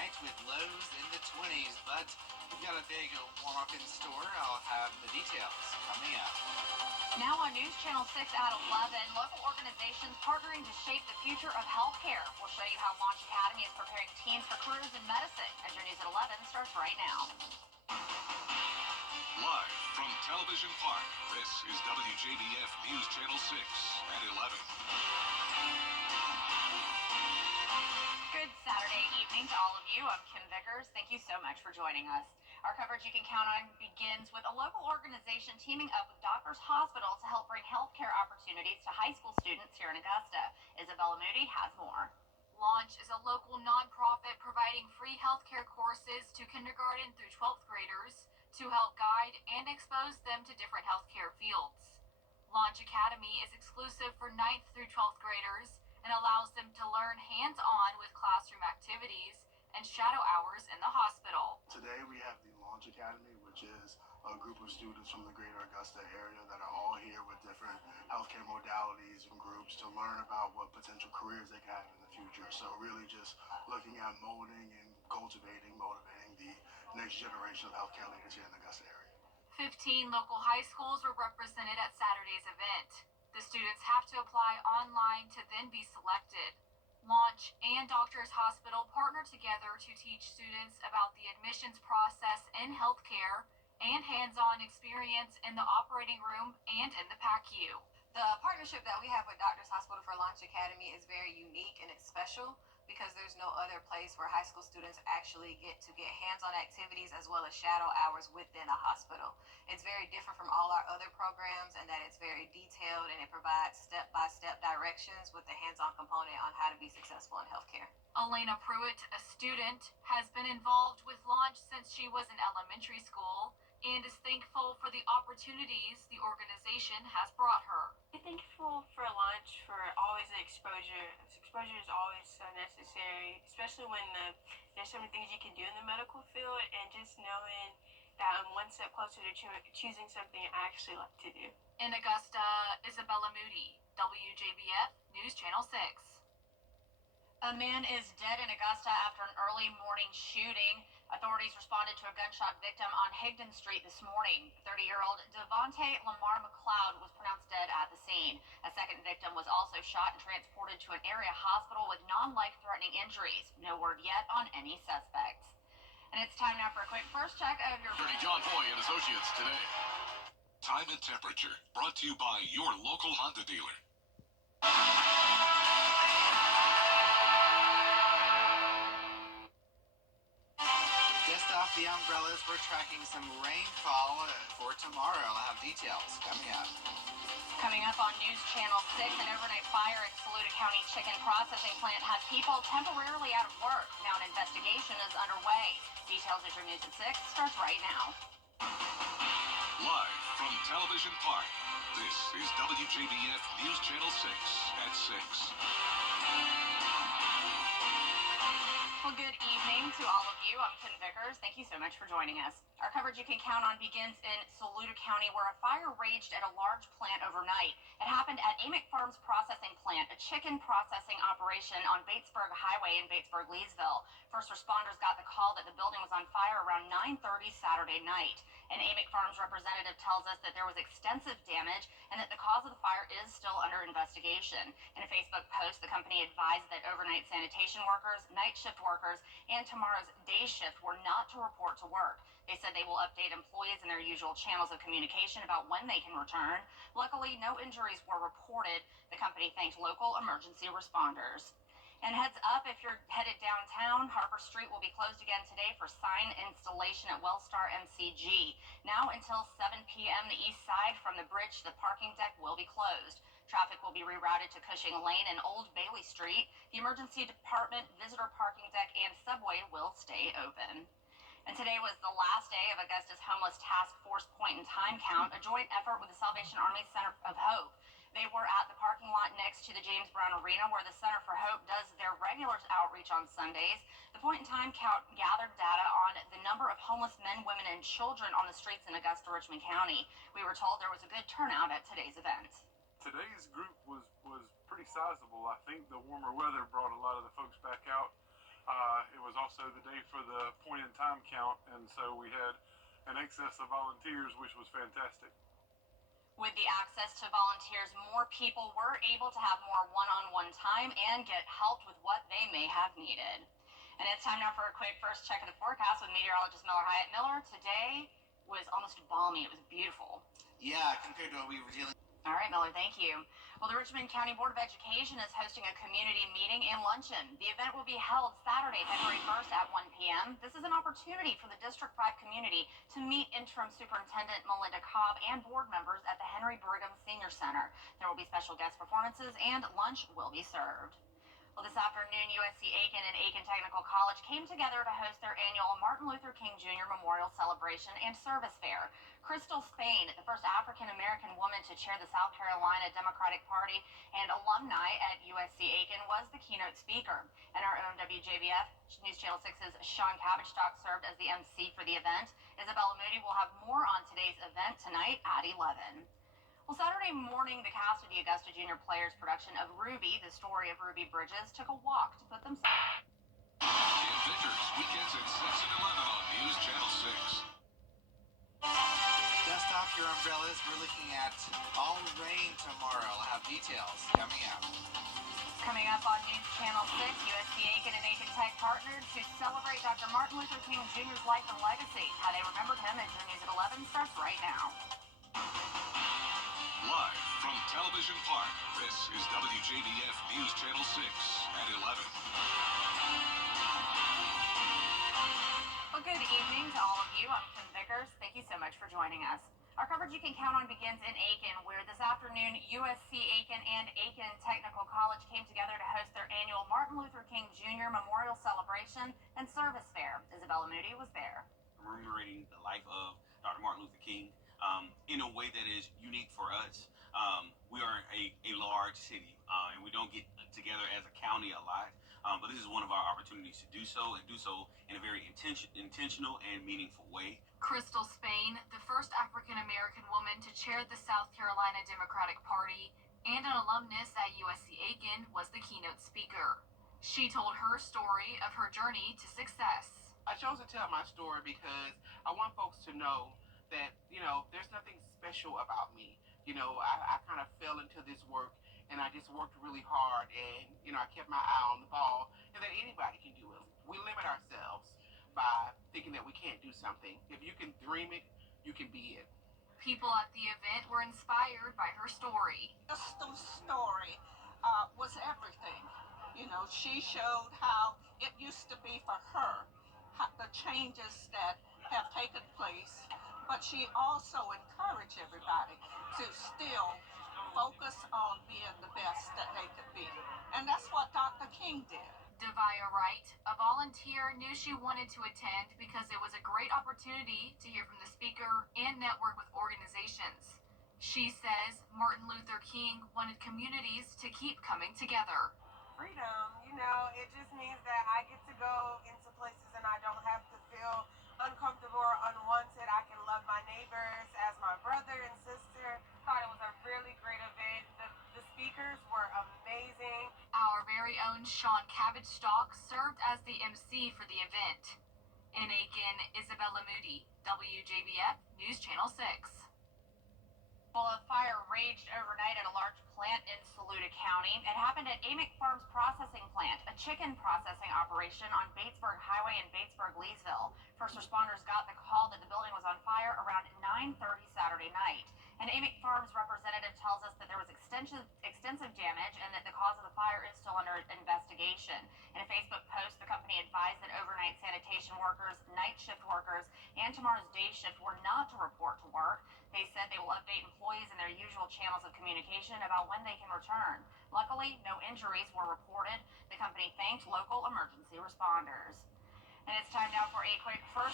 tonight with lows in the 20s, but we've got a big warm-up in store. I'll have the details coming up. Now on News Channel 6 at 11, local organizations partnering to shape the future of healthcare. We'll show you how Launch Academy is preparing teens for careers in medicine. As your News at 11 starts right now. Live from Television Park, this is WJBF News Channel 6 at 11. Good Saturday evening to all of you. I'm Kim Vickers. Thank you so much for joining us. Our coverage you can count on begins with a local organization teaming up with Doctors Hospital to help bring healthcare opportunities to high school students here in Augusta. Isabella Moody has more. Launch is a local nonprofit providing free healthcare courses to kindergarten through 12th graders to help guide and expose them to different healthcare fields. Launch Academy is exclusive for 9th through 12th graders and allows them to learn hands-on with classroom activities and shadow hours in the hospital. Today we have the Launch Academy, which is a group of students from the greater Augusta area that are all here with different healthcare modalities and groups to learn about what potential careers they can have in the future. So really just looking at molding and cultivating, motivating the next generation of healthcare leaders here in the Augusta area. 15 local high schools were represented at Saturday's event. The students have to apply online to then be selected. Launch and Doctors Hospital partner together to teach students about the admissions process in healthcare and hands-on experience in the operating room and in the PACU. The partnership that we have with Doctors Hospital for Launch Academy is very unique and it's special because there's no other place where high school students actually get hands-on activities as well as shadow hours within a hospital. It's very different from all our other programs in that it's very detailed and it provides step-by-step directions with the hands-on component on how to be successful in healthcare. Elena Pruitt, a student, has been involved with Launch since she was in elementary school and is thankful for the opportunities the organization has brought her. I'm thankful for Launch for always the exposure. Exposure is always so necessary, especially when there's so many things you can do in the medical field, and just knowing that I'm one step closer to choosing something I actually like to do. In Augusta, Isabella Moody, WJBF News Channel 6. A man is dead in Augusta after an early morning shooting. Authorities responded to a gunshot victim on Higdon Street this morning. 30-year-old Devontae Lamar McLeod was pronounced dead at the scene. A second victim was also shot and transported to an area hospital with non-life-threatening injuries. No word yet on any suspects. And it's time now for a quick first check of your... Attorney John Foy and Associates today. Time and temperature brought to you by your local Honda dealer. Off the umbrellas, we're tracking some rainfall for tomorrow. I'll have details coming up. Coming up on News Channel 6, an overnight fire at Saluda County Chicken Processing Plant has people temporarily out of work. Now an investigation is underway. Details as your News at 6 starts right now. Live from Television Park, this is WJBF News Channel 6 at 6. Well, good evening to all of you. I'm Kim Vickers. Thank you so much for joining us. Our coverage you can count on begins in Saluda County, where a fire raged at a large plant overnight. It happened at Amick Farms Processing Plant, a chicken processing operation on Batesburg Highway in Batesburg-Leesville. First responders got the call that the building was on fire around 9:30 Saturday night. An Amick Farms representative tells us that there was extensive damage and that the cause of the fire is still under investigation. In a Facebook post, the company advised that overnight sanitation workers, night shift workers, and tomorrow's day shift were not to report to work. They said they will update employees in their usual channels of communication about when they can return. Luckily, no injuries were reported. The company thanked local emergency responders. And heads up, if you're headed downtown, Harper Street will be closed again today for sign installation at Wellstar MCG. Now until 7 p.m. the east side from the bridge to the parking deck will be closed. Traffic will be rerouted to Cushing Lane and Old Bailey Street. The emergency department, visitor parking deck, and subway will stay open. And today was the last day of Augusta's Homeless Task Force Point in Time Count, a joint effort with the Salvation Army Center of Hope. They were at the parking lot next to the James Brown Arena, where the Center for Hope does their regular outreach on Sundays. The point in time count gathered data on the number of homeless men, women, and children on the streets in Augusta, Richmond County. We were told there was a good turnout at today's event. Today's group was pretty sizable. I think the warmer weather brought a lot of the folks back out. It was also the day for the point in time count, and so we had an excess of volunteers, which was fantastic. With the access to volunteers, more people were able to have more one-on-one time and get help with what they may have needed. And it's time now for a quick first check of the forecast with meteorologist Miller Hyatt. Miller, today was almost balmy. It was beautiful. Yeah, compared to what we were dealing. All right, Miller, thank you. Well, the Richmond County Board of Education is hosting a community meeting and luncheon. The event will be held Saturday, February 1st at 1 p.m. This is an opportunity for the District 5 community to meet Interim Superintendent Melinda Cobb and board members at the Henry Brigham Senior Center. There will be special guest performances and lunch will be served. Well, this afternoon, USC Aiken and Aiken Technical College came together to host their annual Martin Luther King Jr. Memorial Celebration and Service Fair. Crystal Spain, the first African-American woman to chair the South Carolina Democratic Party and alumni at USC Aiken, was the keynote speaker. And our own WJBF News Channel 6's Sean Cabbage-Stock served as the MC for the event. Isabella Moody will have more on today's event tonight at 11. Well, Saturday morning, the cast of the Augusta Junior Players production of Ruby, the story of Ruby Bridges, took a walk to put themselves. Jim Vickers, weekends at 6 and 11 on News Channel 6. Dust off your umbrellas. We're looking at all rain tomorrow. I'll have details coming up. Coming up on News Channel 6, USC Aiken and Aiken Tech partnered to celebrate Dr. Martin Luther King Jr.'s life and legacy. How they remembered him at Your News at 11 starts right now. Live from Television Park, this is WJBF News Channel 6 at 11. Well, good evening to all of you. I'm Kim Vickers. Thank you so much for joining us. Our coverage you can count on begins in Aiken, where this afternoon USC Aiken and Aiken Technical College came together to host their annual Martin Luther King Jr. Memorial Celebration and Service Fair. Isabella Moody was there. Commemorating the life of Dr. Martin Luther King in a way that is unique for us. We are a large city, and we don't get together as a county a lot, but this is one of our opportunities to do so, and do so in a very intentional and meaningful way. Crystal Spain, the first African-American woman to chair the South Carolina Democratic Party and an alumnus at USC Aiken, was the keynote speaker. She told her story of her journey to success. I chose to tell my story because I want folks to know that, there's nothing special about me. I kind of fell into this work and I just worked really hard and, I kept my eye on the ball and that anybody can do it. We limit ourselves by thinking that we can't do something. If you can dream it, you can be it. People at the event were inspired by her story. Crystal's story was everything. She showed how it used to be for her, the changes that have taken place, but she also encouraged everybody to still focus on being the best that they could be. And that's what Dr. King did. Devia Wright, a volunteer, knew she wanted to attend because it was a great opportunity to hear from the speaker and network with organizations. She says Martin Luther King wanted communities to keep coming together. Freedom, it just means that I get to go into places and I don't have to feel uncomfortable or unwanted. I can love my neighbors as my brother and sister. Thought it was a really great event. The speakers were amazing. Our very own Sean Cabbage-Stock served as the MC for the event. In Aiken, Isabella Moody, WJBF News Channel 6. Well, a fire raged overnight at a large plant in Saluda County. It happened at Amick Farms Processing Plant, a chicken processing operation on Batesburg Highway in Batesburg-Leesville. First responders got the call that the building was on fire around 9:30 Saturday night. An Amick Farms representative tells us that there was extensive damage and that the cause of the fire is still under investigation. In a Facebook post, the company advised that overnight sanitation workers, night shift workers, and tomorrow's day shift were not to report to work. They said they will update employees in their usual channels of communication about when they can return. Luckily, no injuries were reported. The company thanked local emergency responders. And it's time now for a quick first